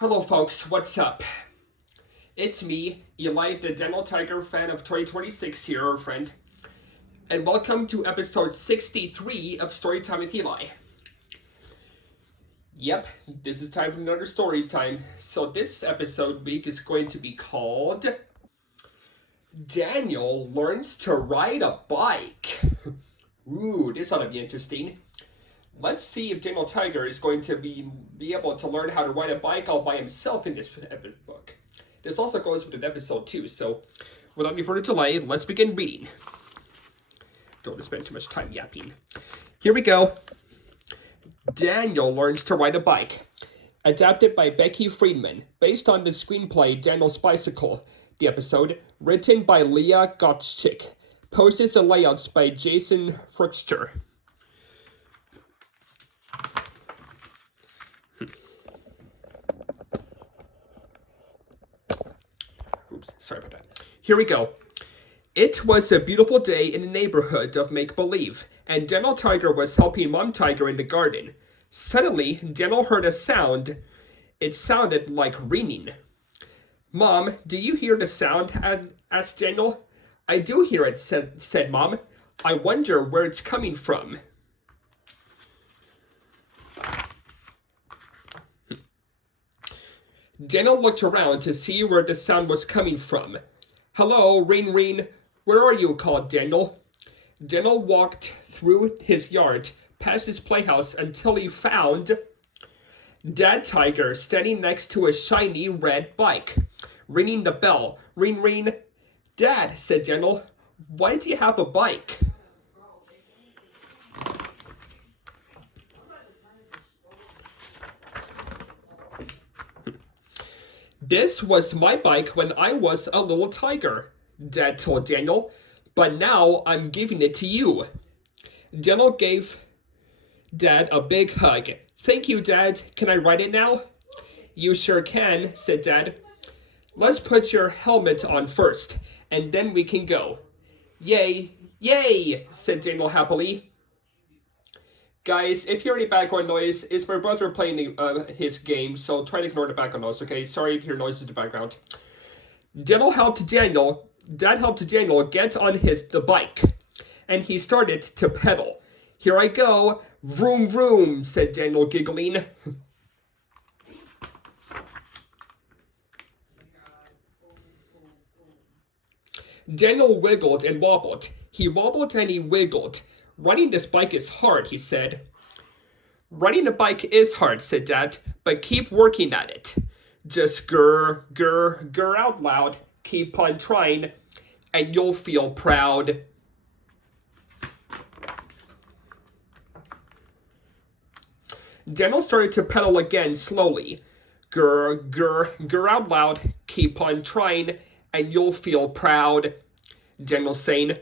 Hello folks, what's up? It's me, Eli, the Daniel Tiger fan of 2026 here, our friend. And welcome to episode 63 of Storytime with Eli. Yep, this is time for another story time. So this episode week is going to be called Daniel Learns to Ride a Bike. Ooh, this ought to be interesting. Let's see if Daniel Tiger is going to be able to learn how to ride a bike all by himself in this book. This also goes with an episode too, so without any further delay, let's begin reading. Don't want to spend too much time yapping. Here we go. Daniel Learns to Ride a Bike. Adapted by Becky Friedman, based on the screenplay Daniel's Bicycle. The episode, written by Leah Gottschalk. Posters and layouts by Jason Fritzscher. Oops, sorry about that. Here we go. It was a beautiful day in the neighborhood of make-believe, and Daniel Tiger was helping Mom Tiger in the garden. Suddenly, Daniel heard a sound. It sounded like ringing. "Mom, do you hear the sound?" asked Daniel. "I do hear it," said Mom. "I wonder where it's coming from." Daniel looked around to see where the sound was coming from. "Hello, ring ring. Where are you?" called Daniel. Daniel walked through his yard, past his playhouse, until he found Dad Tiger standing next to a shiny red bike, ringing the bell. "Ring ring." "Dad," said Daniel, "why do you have a bike?" "This was my bike when I was a little tiger," Dad told Daniel, "but now I'm giving it to you." Daniel gave Dad a big hug. "Thank you, Dad. Can I ride it now?" "You sure can," said Dad. "Let's put your helmet on first, and then we can go." "Yay, yay," said Daniel happily. Guys, if you hear any background noise, it's my brother playing his game, so try to ignore the background noise, okay? Sorry if you hear noises in the background. Dad helped Daniel get on the bike, and he started to pedal. "Here I go. Vroom, vroom," said Daniel, giggling. Daniel wiggled and wobbled. He wobbled and he wiggled. "Riding this bike is hard," he said. "Riding a bike is hard," said Dad, "but keep working at it. Just grr, grr, grr out loud. Keep on trying, and you'll feel proud." Daniel started to pedal again slowly. "Grr, grr, grr out loud. Keep on trying, and you'll feel proud," Daniel saying.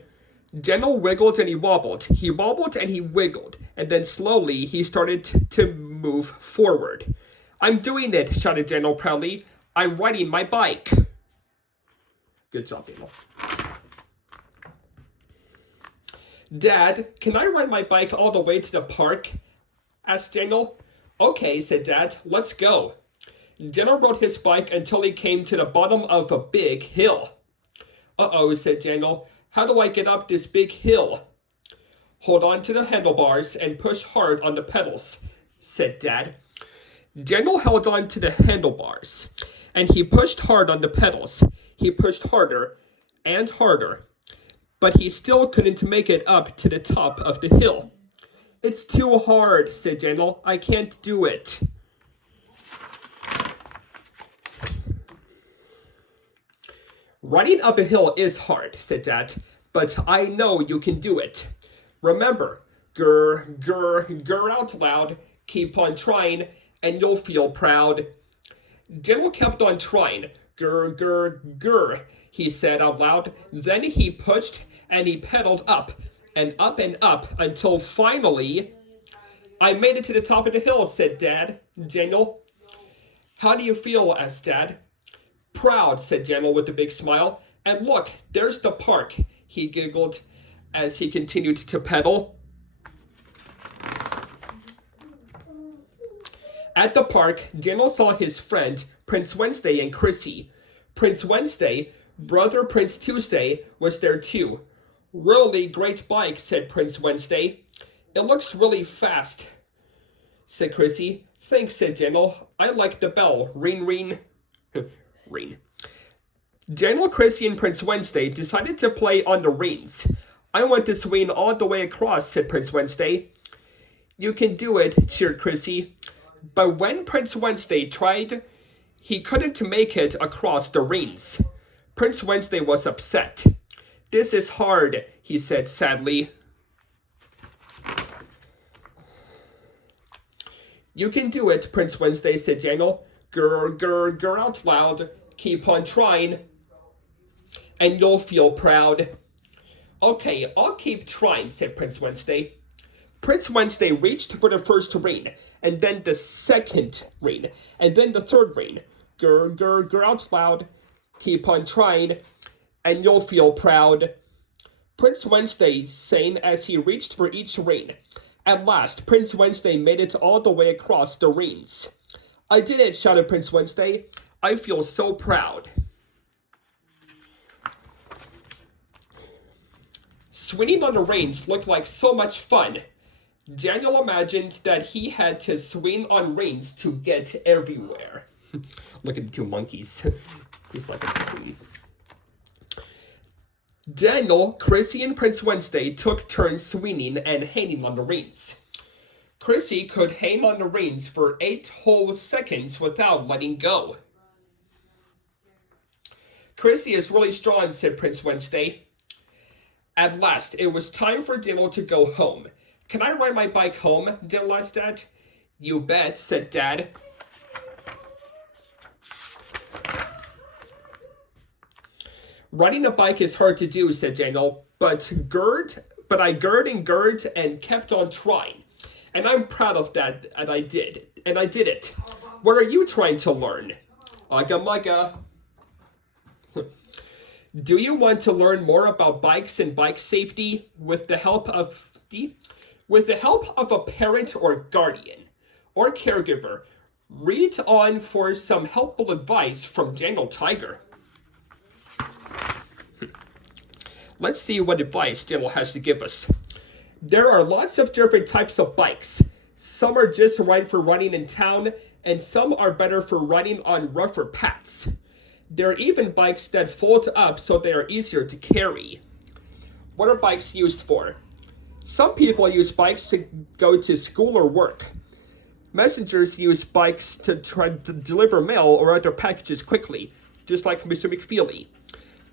Daniel wiggled and he wobbled. He wobbled and he wiggled, and then slowly he started to move forward. "I'm doing it," shouted Daniel proudly. "I'm riding my bike." Good job, Daniel. "Dad, can I ride my bike all the way to the park?" asked Daniel. "Okay," said Dad, "let's go." Daniel rode his bike until he came to the bottom of a big hill. "Uh-oh," said Daniel. "How do I get up this big hill?" "Hold on to the handlebars and push hard on the pedals," said Dad. Daniel held on to the handlebars, and he pushed hard on the pedals. He pushed harder and harder, but he still couldn't make it up to the top of the hill. "It's too hard," said Daniel. "I can't do it." "Riding up a hill is hard," said Dad, "but I know you can do it. Remember, grr, grr, grr out loud, keep on trying, and you'll feel proud." Daniel kept on trying. "Grr, grr, grr," he said out loud. Then he pushed and he pedaled up and up and up until finally, "I made it to the top of the hill," said Daniel. "How do you feel?" asked Dad. "Proud," said Daniel with a big smile. "And look, there's the park," he giggled as he continued to pedal. At the park, Daniel saw his friend, Prince Wednesday and Chrissy. Prince Wednesday, brother Prince Tuesday, was there too. Really great bike, said Prince Wednesday. It looks really fast, said Chrissy. Thanks, said Daniel. I like the bell. Ring, ring. Ring. Daniel, Chrissy, and Prince Wednesday decided to play on the rings. I want to swing all the way across, said Prince Wednesday. You can do it, cheered Chrissy. But when Prince Wednesday tried, he couldn't make it across the rings. Prince Wednesday was upset. This is hard, he said sadly. You can do it, Prince Wednesday, said Daniel. Grr, grr, grr out loud. Keep on trying. And you'll feel proud. Okay, I'll keep trying, said Prince Wednesday. Prince Wednesday reached for the first ring, and then the second ring, and then the third ring. Grr, grr, grr out loud. Keep on trying, and you'll feel proud. Prince Wednesday sang as he reached for each ring. At last, Prince Wednesday made it all the way across the rings. I did it, shouted Prince Wednesday. I feel so proud. Swinging on the rings looked like so much fun. Daniel imagined that he had to swing on rings to get everywhere. Look at the two monkeys. He's like a swing. Daniel, Chrissy, and Prince Wednesday took turns swinging and hanging on the rings. Chrissy could hang on the rings for 8 whole seconds without letting go. Chrissy is really strong, said Prince Wednesday. At last, it was time for Daniel to go home. Can I ride my bike home? Daniel asked Dad. You bet, said Dad. Riding a bike is hard to do, said Daniel, but I gird and kept on trying. And I'm proud of that, and I did it. What are you trying to learn? Ugga mugga. Do you want to learn more about bikes and bike safety with the help of a parent or guardian or caregiver? Read on for some helpful advice from Daniel Tiger. Let's see what advice Daniel has to give us. There are lots of different types of bikes. Some are just right for riding in town, and some are better for riding on rougher paths. There are even bikes that fold up so they are easier to carry. What are bikes used for? Some people use bikes to go to school or work. Messengers use bikes to try to deliver mail or other packages quickly, just like Mr. McFeely.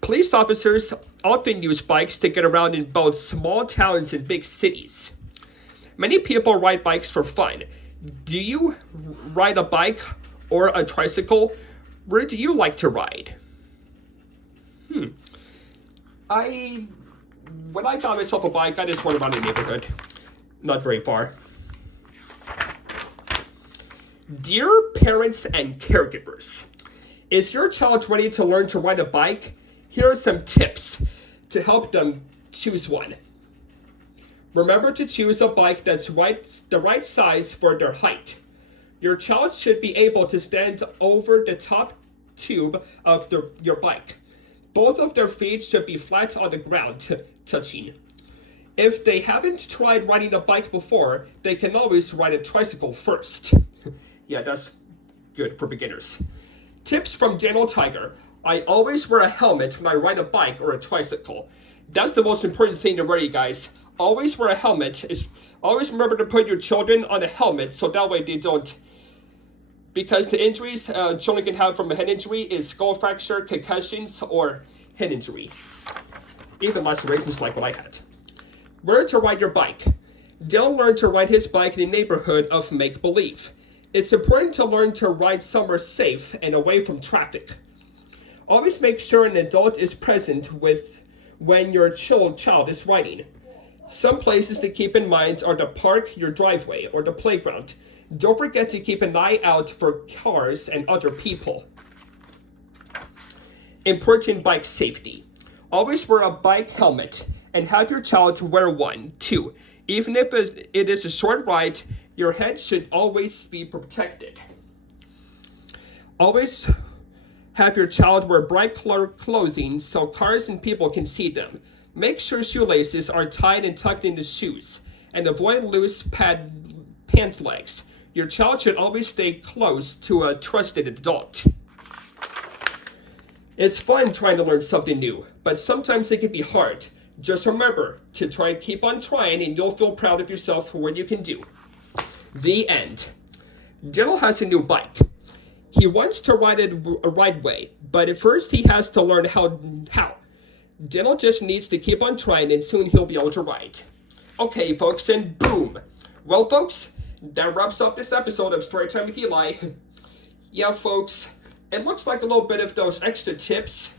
Police officers often use bikes to get around in both small towns and big cities. Many people ride bikes for fun. Do you ride a bike or a tricycle? Where do you like to ride? When I got myself a bike, I just went around the neighborhood. Not very far. Dear parents and caregivers, is your child ready to learn to ride a bike? Here are some tips to help them choose one. Remember to choose a bike that's the right size for their height. Your child should be able to stand over the top tube of your bike. Both of their feet should be flat on the ground, touching. If they haven't tried riding a bike before, they can always ride a tricycle first. Yeah, that's good for beginners. Tips from Daniel Tiger. I always wear a helmet when I ride a bike or a tricycle. That's the most important thing to wear, you guys. Always wear a helmet. Always remember to put your children on a helmet so that way they don't. Because the injuries children can have from a head injury is skull fracture, concussions, or head injury. Even lacerations like what I had. Where to ride your bike. Dale learned to ride his bike in the neighborhood of make-believe. It's important to learn to ride somewhere safe and away from traffic. Always make sure an adult is present when your child is riding. Some places to keep in mind are the park, your driveway, or the playground. Don't forget to keep an eye out for cars and other people. Important bike safety. Always wear a bike helmet and have your child wear one too. Even if it is a short ride, Your head should always be protected. Always have your child wear bright colored clothing so cars and people can see them. Make sure shoelaces are tied and tucked into shoes, and avoid loose pant legs. Your child should always stay close to a trusted adult. It's fun trying to learn something new, but sometimes it can be hard. Just remember to keep on trying, and you'll feel proud of yourself for what you can do. The end. Daniel has a new bike. He wants to ride it a right way, but at first he has to learn how. Daniel just needs to keep on trying, and soon he'll be able to ride. Okay, folks, and boom. Well, folks, that wraps up this episode of Storytime with Eli. Yeah, folks, it looks like a little bit of those extra tips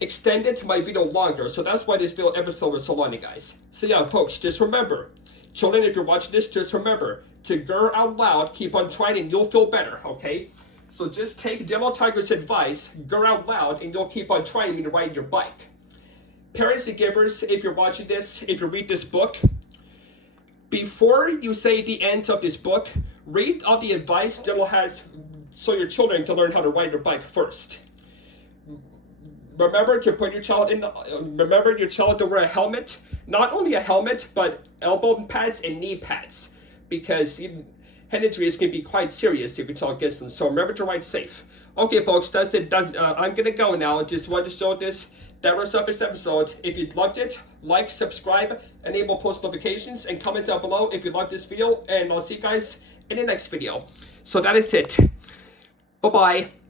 extended my video longer, so that's why this video episode was so long, guys. So yeah, folks, just remember, children, if you're watching this, just remember to girr out loud, keep on trying, and you'll feel better, okay? So just take Daniel Tiger's advice, girr out loud, and you'll keep on trying to ride your bike. Parents and givers, if you're watching this, if you read this book, before you say the end of this book, read all the advice Daniel has so your children can learn how to ride their bike first. Remember to put your child remember your child to wear a helmet. Not only a helmet, but elbow pads and knee pads, because head injuries can be quite serious if your child gets them. So remember to ride safe. Okay, folks, that's it. I'm gonna go now. Just wanted to show this. That wraps up this episode. If you loved it, like, subscribe, enable post notifications, and comment down below if you loved this video. And I'll see you guys in the next video. So that is it. Bye-bye.